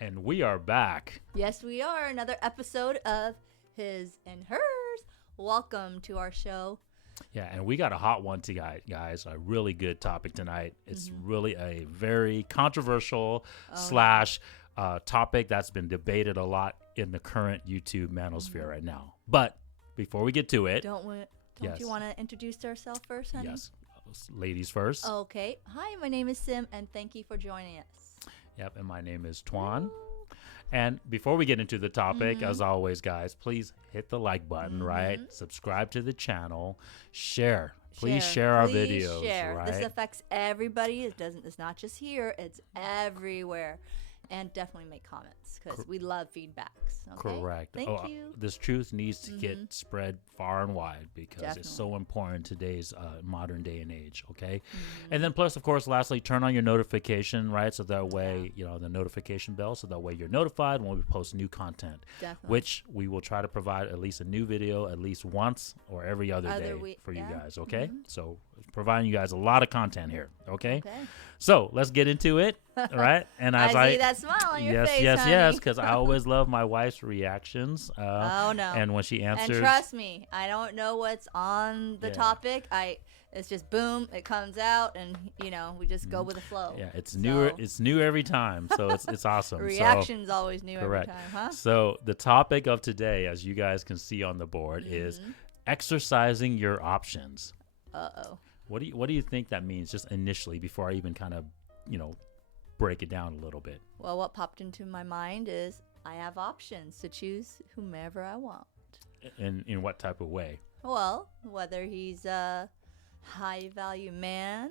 And we are back. Yes, we are. Another episode of His and Hers. Welcome to our show. Yeah, and we got a hot one tonight, guys. A really good topic tonight. It's really a very controversial topic that's been debated a lot in the current YouTube manosphere right now. But before we get to it, Don't you want to introduce ourselves first, honey? yes, ladies first. Okay. Hi, my name is Sim, and thank you for joining us. Yep, and my name is Tuan. And before we get into the topic, as always, guys, please hit the like button, right? Subscribe to the channel. Share. Please share our videos, right? This affects everybody. It's not just here. It's everywhere. And definitely make comments because we love feedbacks. Okay? Correct. Thank you. This truth needs to get spread far and wide because it's so important in today's modern day and age. Okay. And then plus, of course, lastly, turn on your notification, right? So that way, the notification bell, so that way you're notified when we post new content, which we will try to provide at least a new video at least once or every other day for you guys. Okay. So providing you guys a lot of content here. Okay. So let's get into it. All right. And as I see that smile on your face, honey. Yes, because I always love my wife's reactions. Oh no! And when she answers, and trust me, I don't know what's on the topic. It's just boom, it comes out, and we just go with the flow. Yeah, it's new. It's new every time, so it's awesome. Reaction's always new every time, huh? So the topic of today, as you guys can see on the board, is exercising your options. What do you think that means? Just initially, before I even kind of break it down a little bit. Well, what popped into my mind is I have options to choose whomever I want. And in what type of way? Well, whether he's a high value man,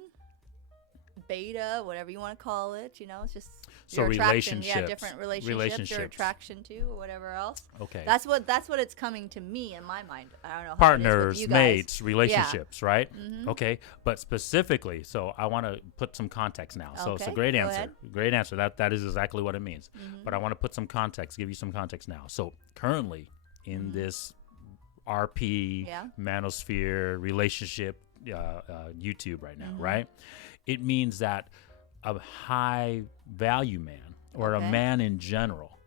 beta, whatever you want to call it, it's just so your attraction. relationships. Yeah, different relationships, your attraction to, or whatever else. Okay. That's what it's coming to me in my mind. I don't know how Partners, it is with you mates, relationships, right? Mm-hmm. Okay. But specifically, so I want to put some context now. So it's a great Go answer. ahead. Great answer. That is exactly what it means. But I want to put some context, give you some context now. So currently in this RP, manosphere, relationship, YouTube right now, right? It means that a high value man or a man in general,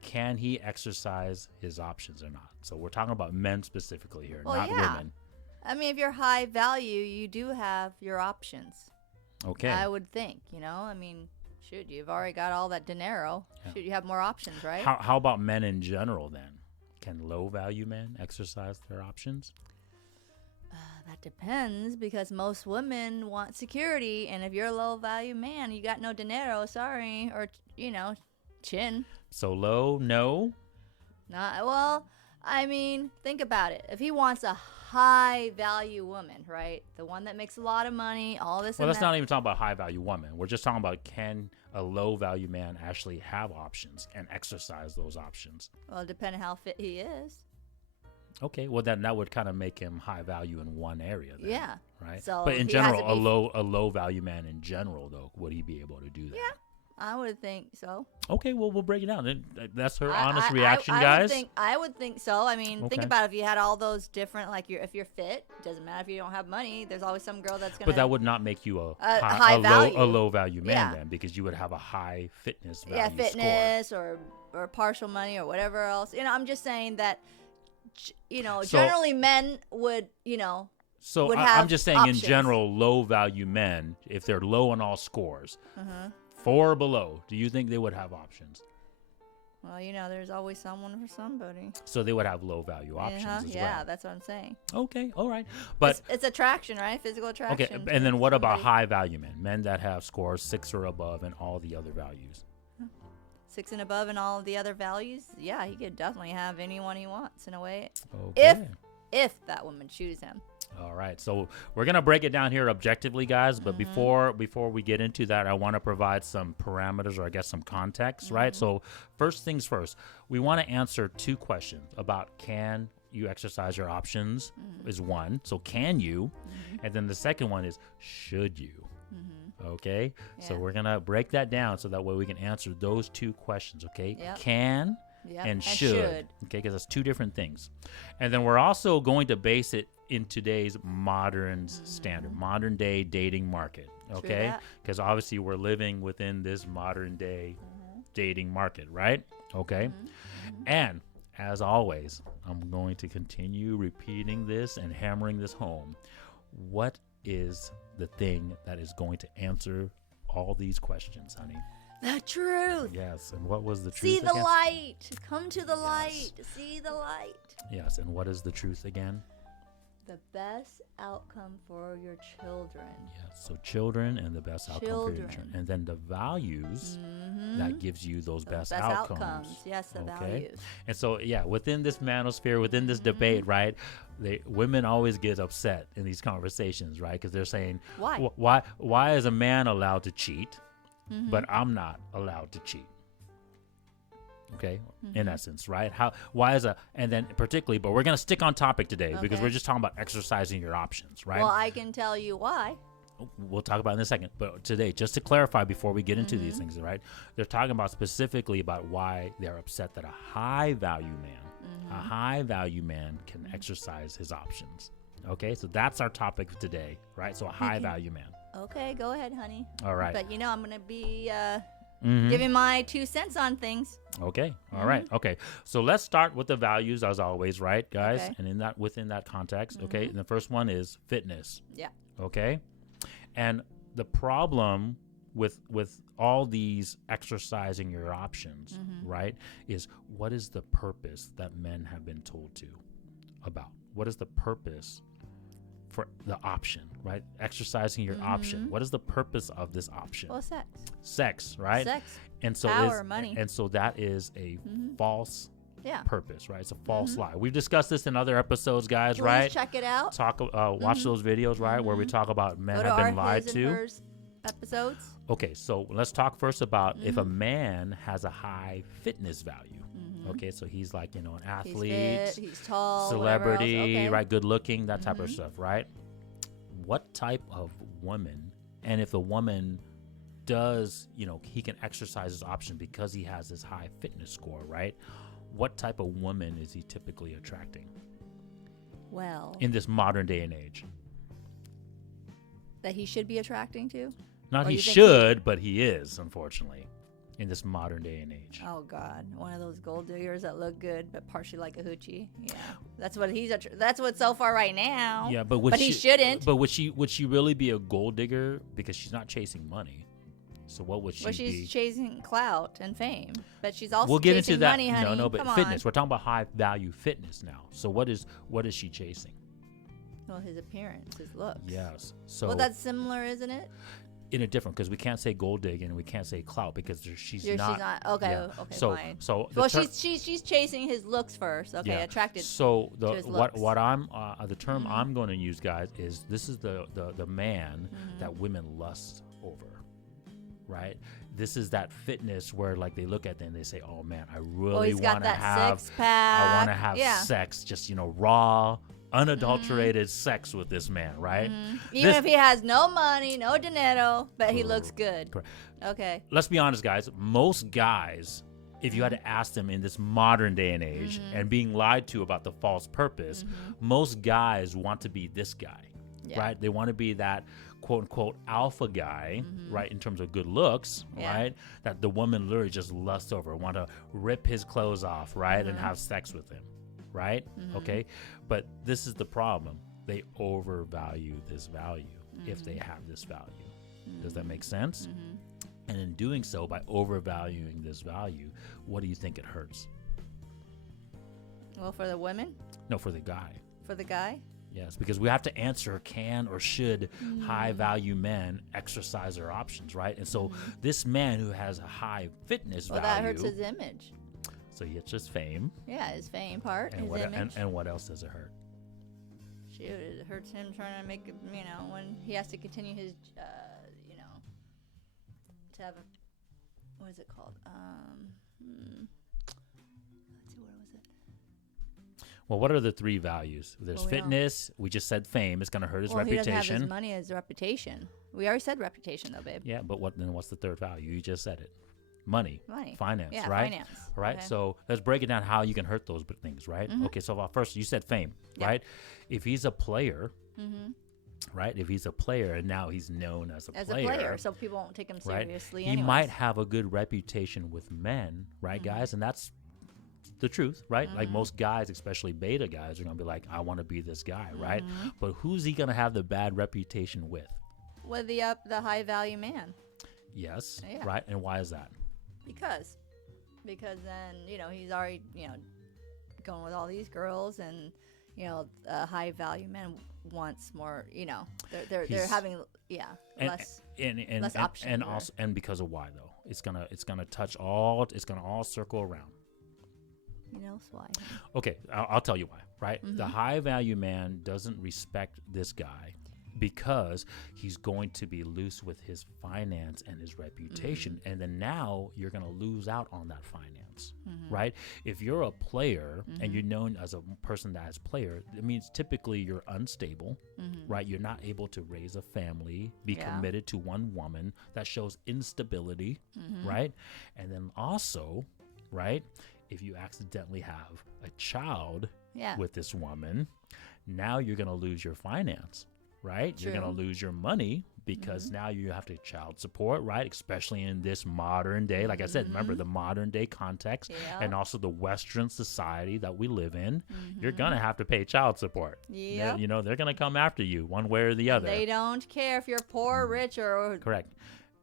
can he exercise his options or not? So we're talking about men specifically here, not women. I mean, if you're high value, you do have your options. Okay. I would think, I mean, shoot, you've already got all that dinero. Yeah. Shoot, you have more options, right? How about men in general then? Can low value men exercise their options? That depends, because most women want security, and if you're a low value man, you got no dinero, sorry, or chin. So low, no. Not well. I mean, think about it. If he wants a high value woman, right, the one that makes a lot of money, all this. Well, let's not even talk about high value woman. We're just talking about, can a low value man actually have options and exercise those options? Well, depending how fit he is. Okay, well then that would kind of make him high value in one area then, right? So but in general, a low value man in general, though, would he be able to do that? Yeah, I would think so. Okay, well, we'll break it down. That's her honest reaction, guys. I would think so. I mean, think about it. If you had all those different, if you're fit, doesn't matter if you don't have money. There's always some girl that's gonna. But that would not make you a low value man then, because you would have a high fitness value. Yeah, fitness or partial money or whatever else. I'm just saying that. Generally men would, So would have I'm just saying options. In general, low value men, if they're low on all scores, 4 or below, do you think they would have options? Well, there's always someone for somebody. So they would have low value options as well. Yeah, that's what I'm saying. Okay, all right. But it's attraction, right? Physical attraction. Okay, and then what about high value men? Men that have scores 6 or above and all the other values. 6 and above and all of the other values, yeah, he could definitely have anyone he wants in a way. Okay. If that woman chooses him. All right, so we're gonna break it down here objectively, guys. But before we get into that, I want to provide some parameters, or I guess some context, right? So first things first, we want to answer 2 questions about can you exercise your options is one. So can you? And then the second one is should you? Okay, so we're gonna break that down so that way we can answer those 2 questions. Okay, can and should. Okay, because that's 2 different things. And then we're also going to base it in today's modern standard, modern day dating market. Okay, because obviously we're living within this modern day dating market, right? Okay. And as always, I'm going to continue repeating this and hammering this home. What is the thing that is going to answer all these questions, honey? The truth. Yes. And what was the truth? See the again? light. Come to the light. See the light. Yes. And what is the truth again? The best outcome for your children. Yes. So children and the best outcome for your children. And then the values that gives you those best outcomes. Yes, the values. And so, yeah, within this manosphere, within this debate, right, women always get upset in these conversations, right? Because they're saying, why is a man allowed to cheat, but I'm not allowed to cheat? Okay, in essence, right? And then particularly, but we're going to stick on topic today because we're just talking about exercising your options, right? Well, I can tell you why. We'll talk about it in a second. But today, just to clarify before we get into these things, right? They're talking about specifically about why they're upset that a high value man can exercise his options. Okay, so that's our topic today, right? So a high value man. Okay, go ahead, honey. All right. But I'm going to be giving my 2 cents on things. Okay. All right. Okay. So let's start with the values as always, right, guys? Okay. And within that context, okay? And the first one is fitness. Yeah. Okay? And the problem with all these exercising your options, right, is what is the purpose that men have been told to about? What is the purpose for the option, right? Exercising your option. What is the purpose of this option? Well, sex. Sex, right? Sex. And so power, money. And so that is a false Yeah. purpose, right? It's a false lie. We've discussed this in other episodes, guys, Please right? check it out. Watch those videos, right, where we talk about men have been lied to. His&Hers episodes. Okay, so let's talk first about if a man has a high fitness value. Okay, so he's like, an athlete, He's fit, he's tall, celebrity, right? Good looking, that type of stuff, right? What type of woman, and if a woman does, he can exercise his option because he has this high fitness score, right? What type of woman is he typically attracting? Well, in this modern day and age. That he should be attracting to? Not he should, but he is, unfortunately, in this modern day and age. Oh God, one of those gold diggers that look good but partially like a hoochie. Yeah, that's what that's what's so far right now. Yeah, but he shouldn't. But would she really be a gold digger because she's not chasing money? So what would she be? Well, she's chasing clout and fame, but she's also we'll get chasing into that. money, honey. No, but Come fitness. on. We're talking about high value fitness now. So what is she chasing? Well, his appearance, his looks. Yes. So well, that's similar, isn't it? In a different, because we can't say gold digging and we can't say clout because she's not. She's not. Okay. Yeah. Okay. So fine. so well, she's chasing his looks first. Okay, attracted. So to his looks. what I'm the term I'm going to use, guys, is this is the man that women lust over, right? This is that fitness where like they look at them and they say, "Oh man, I really want to have I want to have sex, just raw, unadulterated sex with this man, right?" Even if he has no money, no dinero, but he looks good. Correct. Okay. Let's be honest, guys. Most guys, if you had to ask them in this modern day and age and being lied to about the false purpose, most guys want to be this guy, right? They want to be that quote unquote alpha guy, right? In terms of good looks, right? That the woman literally just lusts over, want to rip his clothes off, right? And have sex with him, right? Okay. But this is the problem. They overvalue this value if they have this value. Does that make sense? And in doing so, by overvaluing this value, what do you think it hurts? Well, for the women? No, for the guy. For the guy? Yes, because we have to answer, can or should high value men exercise their options, right? And so this man who has a high fitness value. Well, that hurts his image. So he hits his fame. Yeah, his fame part, and his image. And what else does it hurt? Shoot, it hurts him trying to make, when he has to continue his, to have a, what is it called? Let's see, where was it? Well, what are the three values? There's fitness. We just said fame. It's going to hurt his reputation. He doesn't have his money as reputation. We already said reputation, though, babe. Yeah, but what's the third value? You just said it. Money. Finance, yeah, right? Finance. Right? Okay. So let's break it down how you can hurt those things, right? Okay, so first you said fame, right? If he's a player, right? If he's a player and now he's known as a As player, a player, so people won't take him right? seriously. He anyways. might have a good reputation with men, right, guys? And that's the truth, right? Like most guys, especially beta guys, are gonna be like, I want to be this guy, right? But who's he gonna have the bad reputation with? With the high value man. Yes, Yeah. right? And why is that? Because then he's already going with all these girls, and a high value man wants more. They're having less less options. And also because of why though? It's gonna touch all. It's gonna all circle around. Why? Okay, I'll tell you why. Right, the high value man doesn't respect this guy because he's going to be loose with his finance and his reputation, and then now you're going to lose out on that finance, right? If you're a player and you're known as a person that is player, it means typically you're unstable, right? You're not able to raise a family, be committed to one woman. That shows instability, right? And then also, right, if you accidentally have a child with this woman, now you're going to lose your finance, right? True. You're going to lose your money because now you have to child support, right? Especially in this modern day. Like I said, remember the modern day context and also the Western society that we live in. You're going to have to pay child support. Yeah. They're going to come after you one way or the other. They don't care if you're poor, rich, or correct.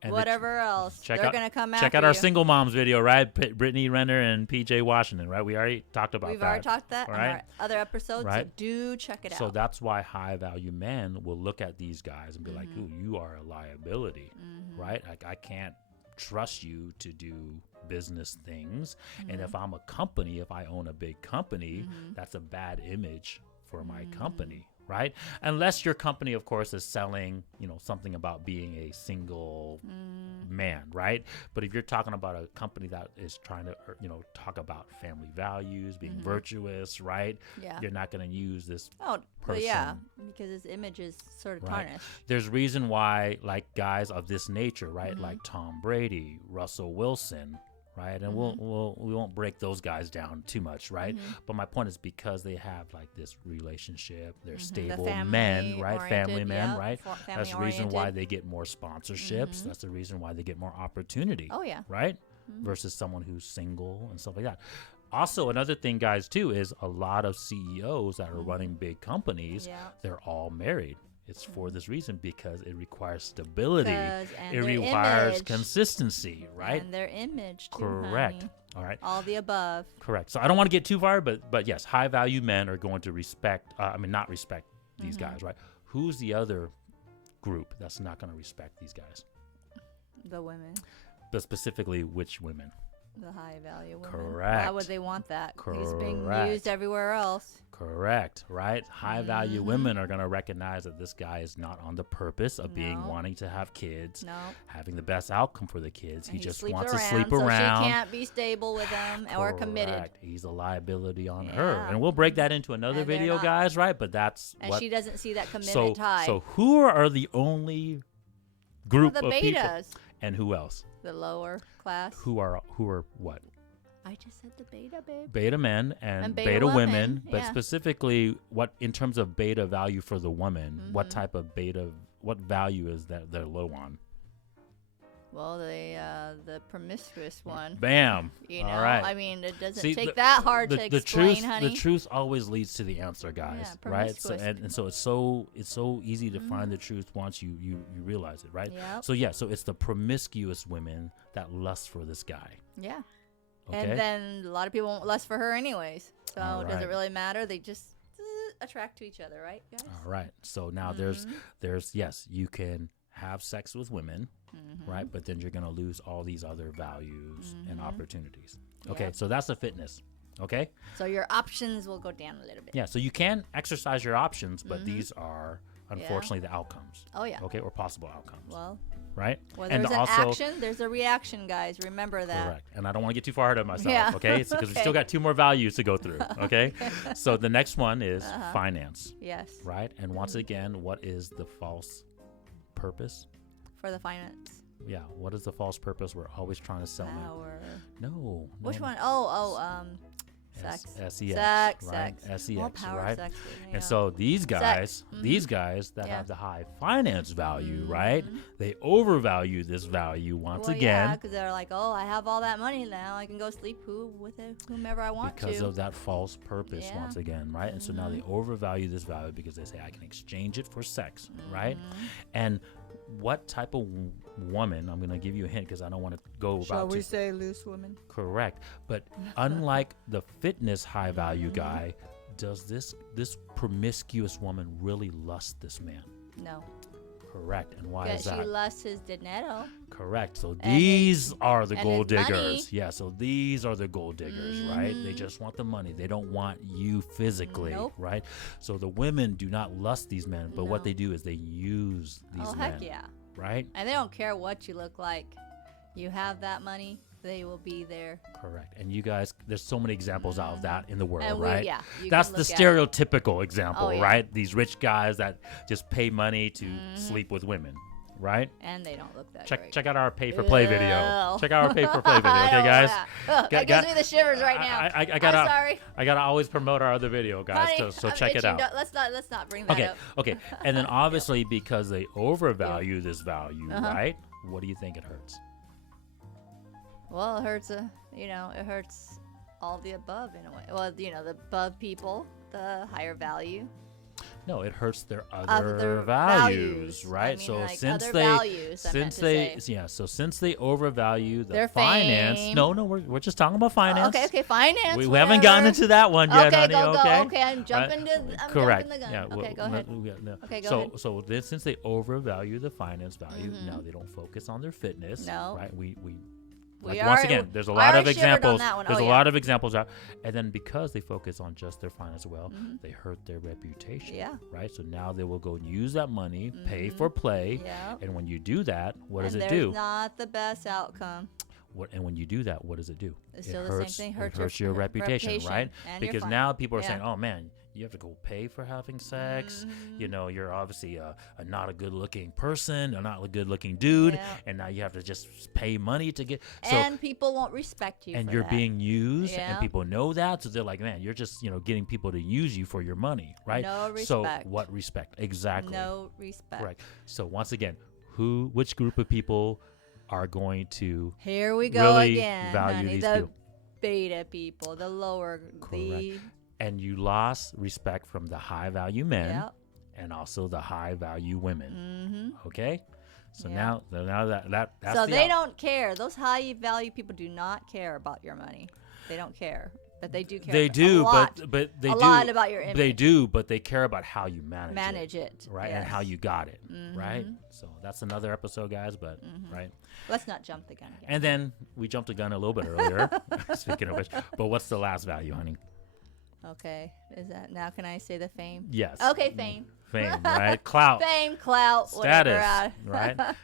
And whatever else. They're going to come after you. Check out our single moms video, right? Brittany Renner and PJ Washington, right? We already talked about that. We've already talked that right? on our other episodes, so do check it out. So that's why high value men will look at these guys and be like, ooh, you are a liability, right? Like, I can't trust you to do business things. And if I'm a company, if I own a big company, that's a bad image for my company. Right? Unless your company, of course, is selling, something about being a single man, right? But if you're talking about a company that is trying to, talk about family values, being virtuous, right? Yeah. You're not going to use this person. Well, yeah, because his image is sort of tarnished. There's reason why, like, guys of this nature, right? Like Tom Brady, Russell Wilson, right? And we won't break those guys down too much, right? But my point is because they have like this relationship, they're stable men, right? Family men, right? That's the reason why they get more sponsorships. That's the reason why they get more opportunity. Oh yeah. Right? Versus someone who's single and stuff like that. Also, another thing, guys, too, is a lot of CEOs that are running big companies, they're all married. It's for this reason because it requires stability. It requires consistency, right? And their image, too, correct. Honey. All right. All the above. Correct. So I don't want to get too far, but yes, high value men are going to not respect these guys, right? Who's the other group that's not going to respect these guys? The women. But specifically, which women? The high value women. Correct. Why would they want that? Correct. He's being used everywhere else. Correct, right? High value women are going to recognize that this guy is not on the purpose of wanting to have kids, having the best outcome for the kids. He just wants to sleep around. So she can't be stable with him or committed. He's a liability on her. And we'll break that into another video, guys, right? But that's and she doesn't see that commitment tie. So who are the only group of betas. People? And who else? The lower class. Who are what? I just said the beta, babe. Beta men and beta women, but specifically, what in terms of beta value for the woman, what type of what value is that they're low on? Well, the promiscuous one. Bam. You know, all right. I mean, it doesn't take that hard to explain, honey. The truth always leads to the answer, guys. Yeah, right? So, and so it's so easy to find the truth once you realize it, right? Yep. So it's the promiscuous women that lust for this guy. Yeah. Okay? And then a lot of people won't lust for her anyways. So does it really matter? They just attract to each other, right, guys? All right. So now there's yes, you can have sex with women, right? But then you're going to lose all these other values and opportunities. Okay, so that's the fitness. Okay? So your options will go down a little bit. Yeah, so you can exercise your options, but these are unfortunately the outcomes. Oh, yeah. Okay, or possible outcomes. Well, right? Well, there's an action, there's a reaction, guys. Remember that. Correct. And I don't want to get too far ahead of myself, okay? Because we still got 2 more values to go through, okay? So the next one is finance. Yes. Right? And once again, what is the false purpose? For the finance. Yeah, what is the false purpose? We're always trying to sell Power. No. Which one? Sex. S-E-X, Sex. right? Sex. S-E-X, More power right? sex. And so these guys, that Yeah. have the high finance value, right? They overvalue this value once again. because they're like, oh, I have all that money now. I can go sleep with whomever I want Because to. of that false purpose once again, right? And so now they overvalue this value because they say, I can exchange it for sex, right? And what type of woman, I'm going to give you a hint because I don't want to go Shall about we say loose woman? Correct. But unlike the fitness high value guy, does this promiscuous woman really lust this man? No. Correct. And why is She that? lusts his dinero. Correct. So And these are the and gold his money. diggers. Yeah, so these are the gold diggers, right? They just want the money. They don't want you physically, Nope. right? So the women do not lust these men, but what No. they do is they use these men, Heck yeah. right? And they don't care what you look like. You have that money, they will be there. Correct. And you guys, there's so many examples out of that in the world, And right? you That's can the look at stereotypical example, Oh, yeah. right? These rich guys that just pay money to sleep with women, right? And they don't look that great. Check out our pay for play video. Ew. Check out our pay for play video, I okay, don't guys? want that. Ugh, it gives me the shivers right now. I I'm gotta, sorry. I gotta always promote our other video, guys. Honey, so I'm check it itching. out. Let's not bring that Okay, up. okay. And then obviously because they overvalue this value, Uh-huh. right? What do you think it hurts? Well, it hurts. It hurts all the above in a way. Well, the above people, the higher value. No, it hurts their other Other values, values. right? I mean, so like since other they values, I meant since to they say. so since they overvalue the Their finance. fame. No, we're just talking about finance. Okay, finance. We haven't gotten whatever. into that one yet, Okay, honey. go. Okay. Okay, I'm jumping I'm Correct. jumping the gun. Yeah. Okay, go ahead. Okay, go ahead. So then, since they overvalue the finance value, now they don't focus on their fitness. No. Right. We We once are- again, there's a I lot of already shivered on examples. that one. There's Oh, a yeah. lot of examples out, and then because they focus on just their finance well, they hurt their reputation. Yeah. Right. So now they will go and use that money, pay for play, Yeah. and when you do that, what does and it there's do? not the best outcome. And when you do that, what does it do? It's It still the hurts, same thing. it Hurts hurts your your reputation, right? and your Because fun. now people are Yeah. saying, "Oh man, you have to go pay for having sex. You know, you're obviously a not a good-looking person, or not a good-looking dude, Yeah. and now you have to just pay money to get." So And people won't respect you. and for you're that. being used, Yeah. and people know that, so they're like, "Man, you're just getting people to use you for your money, right?" No So respect. what respect? Exactly. No respect. Right. So once again, which group of people are going to Here we go really again, value honey. these The people? beta people, the lower, the And you lost respect from the high value men Yep. and also the high value women. Okay? So Yeah. now that's So the they out- don't care. Those high value people do not care about your money. They don't care, but they do care. They do, a lot, but they a do lot about your image. They do, but they care about how you manage it, right? And how yes. you got it, right? So that's another episode, guys, but right? Let's not jump the gun again. And then we jumped the gun a little bit earlier, speaking of which, but what's the last value, honey? Okay, is that now? Can I say the fame? Yes. Okay, fame. Fame, right? Clout. Fame, clout, Status, whatever. right?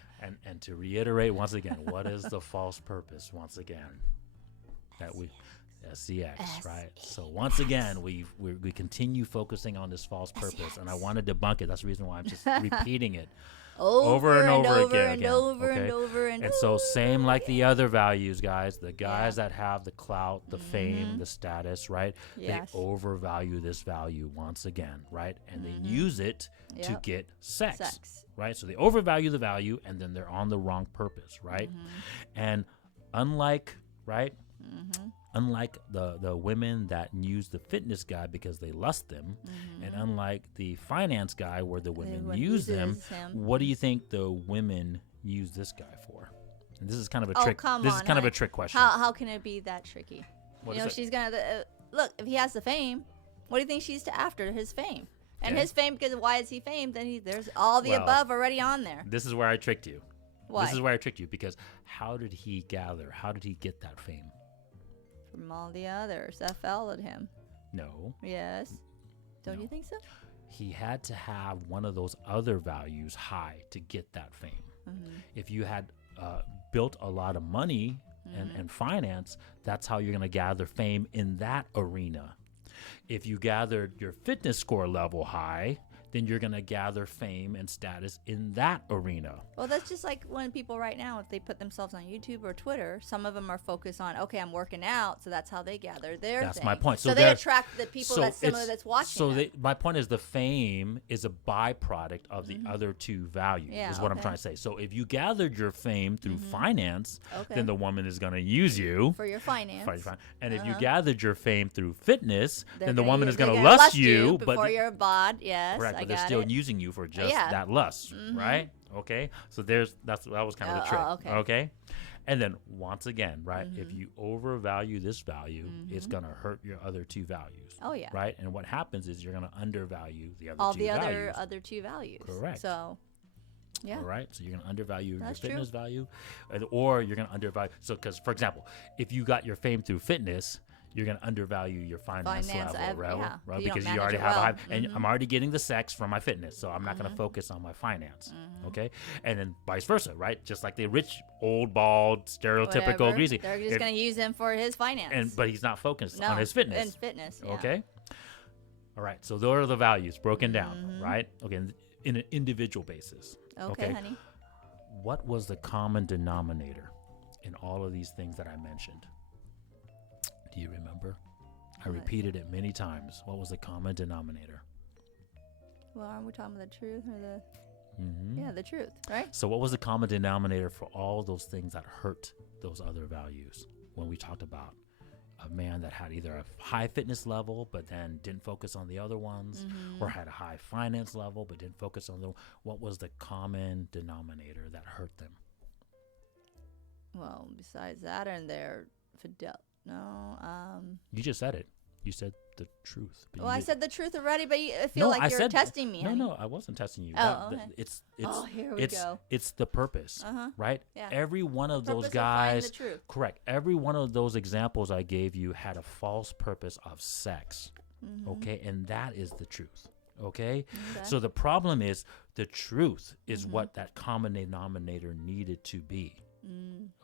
And to reiterate once again, what is the false purpose? Once again, that we SCX, right? So once again, we continue focusing on this false purpose, and I want to debunk it. That's the reason why I'm just repeating it Over and over and again, over okay? and over and And so same like the other values, guys. The guys that have the clout, the fame, the status, right? Yes. They overvalue this value once again, right? And they use it to Yep. get sex, Sex. right? So they overvalue the value, and then they're on the wrong purpose, right? And unlike, right? Unlike the women that use the fitness guy because they lust them, and unlike the finance guy where the women one use them, uses him. what do you think the women use this guy for? And this is kind of a Oh, trick. come This is on, kind of a honey. trick question. How can it be that tricky? What you is know, it? she's gonna look. If he has the fame, what do you think she's after? His fame. And Okay. his fame, because why is he famed? Then there's all the Well, above already on there. This is where I tricked you. Why? This is where I tricked you because how did he gather? How did he get that fame? From all the others that followed him. No. Yes. Don't No. you think so? He had to have one of those other values high to get that fame. If you had built a lot of money and finance, that's how you're going to gather fame in that arena. If you gathered your fitness score level high, then you're going to gather fame and status in that arena. Well, that's just like when people right now, if they put themselves on YouTube or Twitter, some of them are focused on, okay, I'm working out, so that's how they gather their That's thing. my point. So they attract the people that's similar that's watching So them. my point is the fame is a byproduct of the other two values, is what I'm trying to say. So if you gathered your fame through finance, then the woman is going to use you. For your finance. And if you gathered your fame through fitness, then the gonna woman is going to lust lust you. before you're bod, yes. Correct, I but they're got still it. using you for just that lust, right? Okay, so that was kind of the trick. Okay, and then once again, right? If you overvalue this value, it's gonna hurt your other two values. Oh yeah. Right, and what happens is you're gonna undervalue the other all two the values. other two values. Correct. So. Yeah. All right. So you're going to undervalue That's your fitness true. value, or you're going to undervalue. So, because for example, if you got your fame through fitness, you're going to undervalue your finance level, right? You Because don't you already manage it have well. and I'm already getting the sex from my fitness, so I'm not going to focus on my finance. Okay, and then vice versa, right? Just like the rich, old, bald, stereotypical Whatever. greasy. They're just going to use him for his finance. But he's not focused on his fitness. And fitness. Yeah. Okay. All right. So those are the values broken down, right? Okay, in an individual basis. Okay, honey. What was the common denominator in all of these things that I mentioned? Do you remember? I repeated it many times. What was the common denominator? Well, aren't we talking about the truth or the truth, right? So what was the common denominator for all those things that hurt those other values when we talked about a man that had either a high fitness level but then didn't focus on the other ones, or had a high finance level but didn't focus on what was the common denominator that hurt them? Well, besides that, and their You just said it. You said the truth. But I said the truth already, but I feel like you're testing me. No, I wasn't testing you. Okay. Here we go. It's the purpose, right? Yeah. Every one of those Purpose of guys, finding the truth. correct. Every one of those examples I gave you had a false purpose of sex, okay? And that is the truth, okay? So the problem is the truth is what that common denominator needed to be,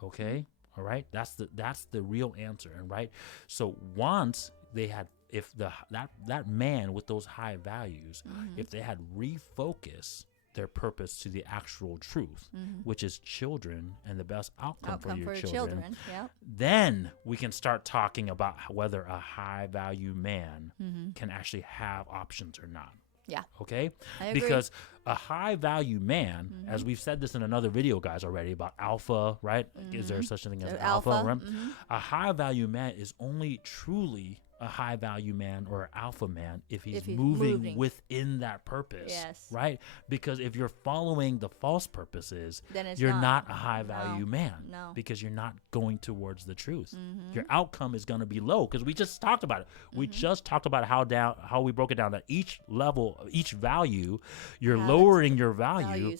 okay? All right, that's the real answer, and right. So once they had, if that man with those high values, if they had refocused their purpose to the actual truth, which is children and the best outcome for your children, then we can start talking about whether a high value man can actually have options or not. Yeah. Okay? I agree. Because a high value man, as we've said this in another video, guys, already about alpha, right? Is there such a thing as alpha? Right? A high value man is only truly a high value man or an alpha man if he's moving within that purpose. Yes. Right? Because if you're following the false purposes, then you're not a high value man. No. Because you're not going towards the truth. Your outcome is going to be low, because we just talked about it. We just talked about how we broke it down that each level, each value, you're lowering your value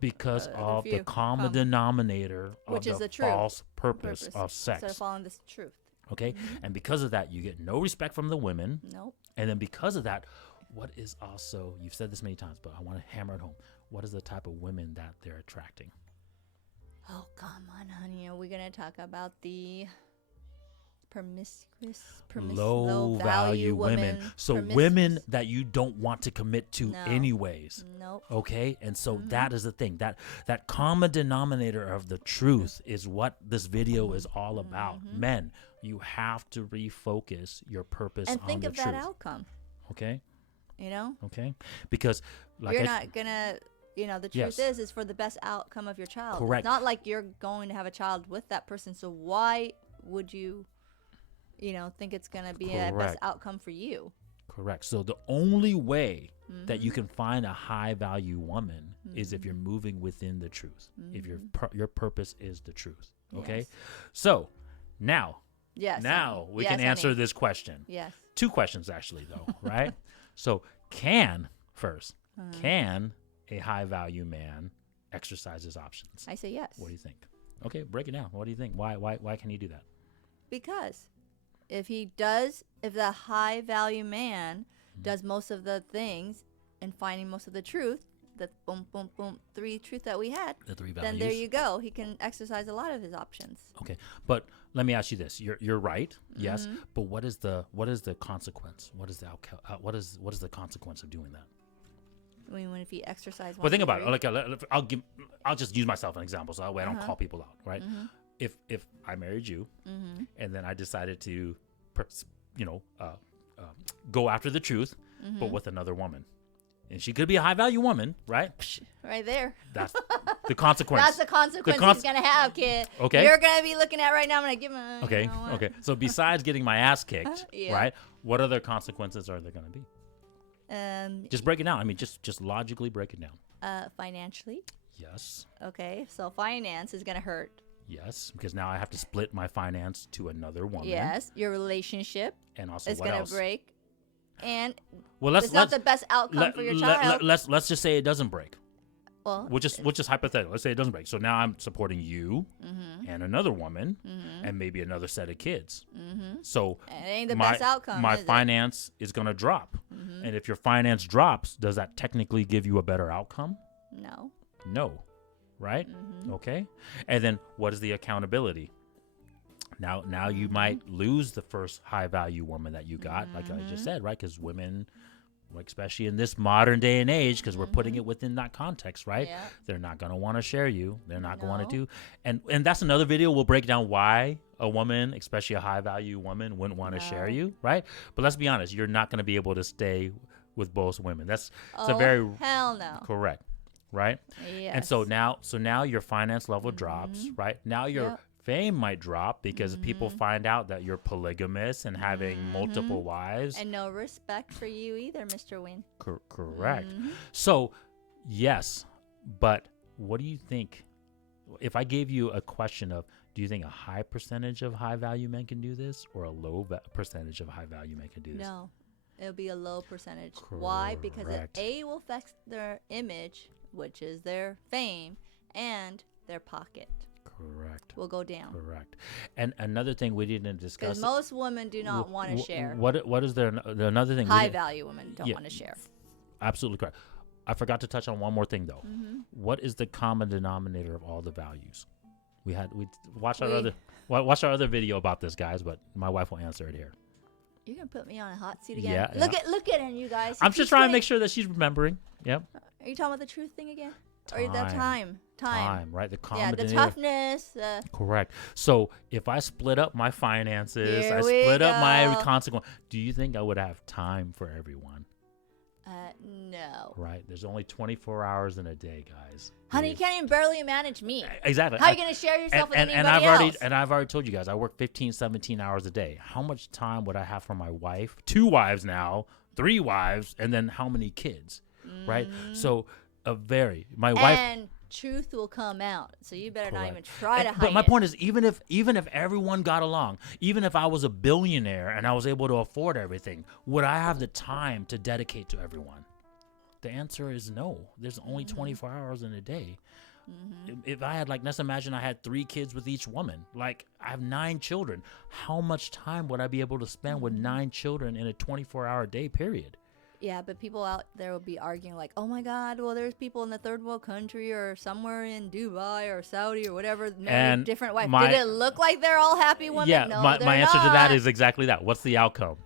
because of the common denominator which of is the the false purpose of sex. Instead of following this truth. Okay, and because of that, you get no respect from the women. Nope. And then because of that, what is also, you've said this many times, but I want to hammer it home. What is the type of women that they're attracting? Oh, come on, honey. Are we going to talk about the low value women? So women that you don't want to commit to anyways. Nope. Okay, and so that is the thing, that common denominator of the truth is what this video is all about. Men, you have to refocus your purpose and on think the of truth. that outcome. Okay. Okay, because like you're not gonna, the truth is for the best outcome of your child. Correct. It's not like you're going to have a child with that person, so why would you think it's gonna be a best outcome for you? Correct. So the only way that you can find a high value woman is if you're moving within the truth. If your purpose is the truth. Okay. Yes. So now we can answer honey. this question. Yes. 2 questions actually, though, right? So can a high value man exercise his options? I say yes. What do you think? Okay, break it down. What do you think? Why can he do that? Because if the high value man does most of the things and finding most of the truth, the 3 truth that we had, the 3 values, then there you go. He can exercise a lot of his options. Okay, but let me ask you this: you're right, yes, but what is the consequence? What is the consequence of doing that? I mean, if you exercise. Well, think about it. Like, I'll just use myself as an example, so that way I don't call people out, right? Mm-hmm. If I married you, Mm-hmm. and then I decided to, go after the truth, but with another woman, and she could be a high value woman, right? Right there. That's the consequence. That's the consequence he's gonna have, kid. Okay. You're gonna be looking at right now. I'm gonna give him. Okay. Okay. So besides getting my ass kicked, Yeah. right? What other consequences are there gonna be? Just break it down. I mean, just logically break it down. Financially. Yes. Okay, so finance is gonna hurt. Yes, because now I have to split my finance to another woman. Yes, your relationship And also, is what gonna else? break, and Well, it's not the best outcome for your child. Let's just say it doesn't break. Well, We'll just hypothetical. Let's say it doesn't break. So now I'm supporting you and another woman and maybe another set of kids. So it ain't the best outcome. My is finance is going to drop. And if your finance drops, does that technically give you a better outcome? it? No. No. Right? Okay. And then what is the accountability? Now you might lose the first high value woman that you got, like I just said, right? Because women, like especially in this modern day and age, because we're putting it within that context, right? Yeah. They're not going to want to share you. They're not going to want to No. do. And that's another video. We'll break down why a woman, especially a high value woman, wouldn't want to share you, right? But let's be honest, you're not going to be able to stay with both women. It's a very hell no. correct, right? Yes. And so now your finance level drops, right? Now your fame might drop because people find out that you're polygamous and having multiple wives. And no respect for you either, Mr. Wynn. Correct. So, yes, but what do you think? If I gave you a question of, do you think a high percentage of high value men can do this, or a low percentage of high value men can do this? No, it'll be a low percentage. Why? Because it will affect their image, which is their fame, and their pocket. Correct. Will go down. Correct. And another thing we didn't discuss. Because most women do not want to share. What is there? Another thing. High value women don't want to share. Absolutely correct. I forgot to touch on one more thing though. What is the common denominator of all the values? We watched our other video about this, guys, but my wife will answer it here. You're gonna put me on a hot seat again. Yeah. Look at him, you guys. I'm just trying to make sure that she's remembering. Yep. Are you talking about the truth thing again? Or the time, right? The common yeah, the denominator. toughness. Correct. So if I split up my finances, Here I we split up my go. consequence. Do you think I would have time for everyone? No. Right. There's only 24 hours in a day, guys. Honey, you can't even barely manage me. Exactly. How are you going to share yourself with anybody else? I've already told you guys, I work 15, 17 hours a day. How much time would I have for my wife? 2 wives now, 3 wives, and then how many kids? Right? So my wife. And truth will come out. So you better not Correct. even try to hide But my it. point is, even if everyone got along, even if I was a billionaire and I was able to afford everything, would I have the time to dedicate to everyone? The answer is no. There's only 24 hours in a day. If I had, let's imagine I had 3 kids with each woman. I have 9 children. How much time would I be able to spend with 9 children in a 24-hour day period? Yeah, but people out there will be arguing oh my God, well, there's people in the third world country or somewhere in Dubai or Saudi or whatever married different wives. Did it look like they're all happy women? Yeah, no, my answer to that is exactly that. What's the outcome?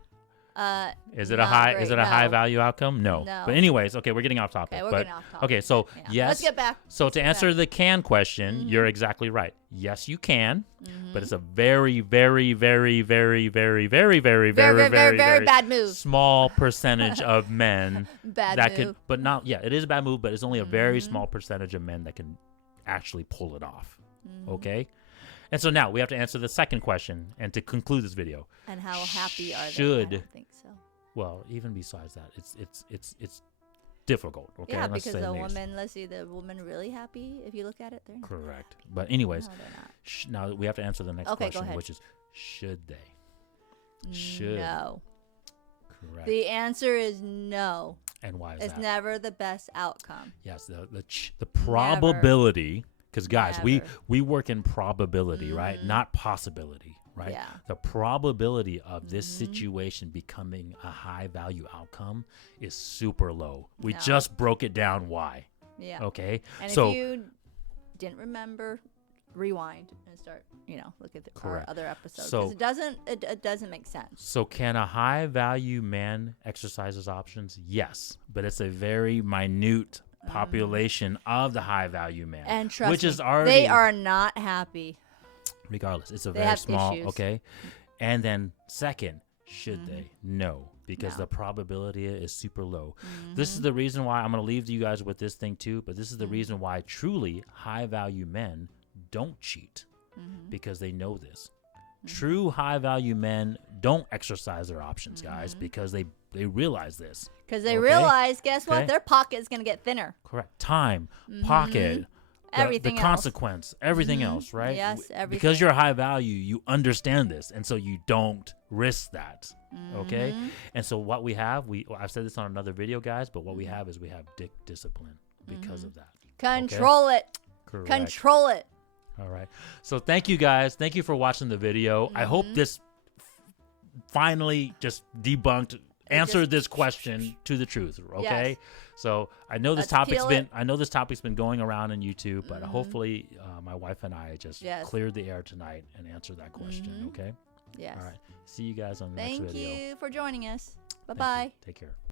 Is it a high value outcome? No. No. But anyways, okay, we're getting off topic. Okay, we're getting off topic. Okay, so yes. Let's get back. So to answer the can question, you're exactly right. Yes, you can, but it's a very, very, very, very, very, very, very, very, very bad move. Small percentage of men Bad that move. could, but not. Yeah, it is a bad move, but it's only a very small percentage of men that can actually pull it off. Okay. And so now we have to answer the second question, and to conclude this video. And how happy are they? I Should don't think so. Well, even besides that, it's difficult. Okay, Yeah, let's because say the names. woman, let's see, the woman really happy. If you look at it, they're not. Correct. But anyways, No, they're not. now we have to answer the next Okay, go question, ahead. which is, should they? Should. No. Correct. The answer is no. And why is It's that? never the best outcome. Yes, the probability. Because guys, we Never. work in probability, right? Not possibility, right? Yeah. The probability of this situation becoming a high value outcome is super low. We No. just broke it down why. Yeah. Okay. And so if you didn't remember rewind and start, look at our Correct. other episodes. So- 'Cause it doesn't make sense. So can a high value man exercise his options? Yes, but it's a very minute population of the high value man, And trust which me, is already they are not happy. regardless. It's a They very have small. issues. Okay, and then second, should they? No, because No. the probability is super low. This is the reason why I'm going to leave you guys with this thing too. But this is the reason why truly high value men don't cheat, because they know this. True high value men don't exercise their options, guys, because they realize this. Because they Okay. realize, guess what? Okay. Their pocket is going to get thinner. Correct. Time, pocket, Everything the else. consequence, everything else, right? Yes, Because everything. you're high value, you understand this, and so you don't risk that. Okay. And so what we have, I've said this on another video, guys, but what we have is we have dick discipline because of that. Control it. Correct. Control it. All right. So thank you guys. Thank you for watching the video. I hope this finally just debunked, answered this question to the truth. Okay. Yes. So I know this Let's peel it. topic's been going around on YouTube, but hopefully my wife and I just Yes. cleared the air tonight and answered that question. Okay. Yes. All right. See you guys on the Thank next video. you for joining us. Thank you. Bye-bye. Take care.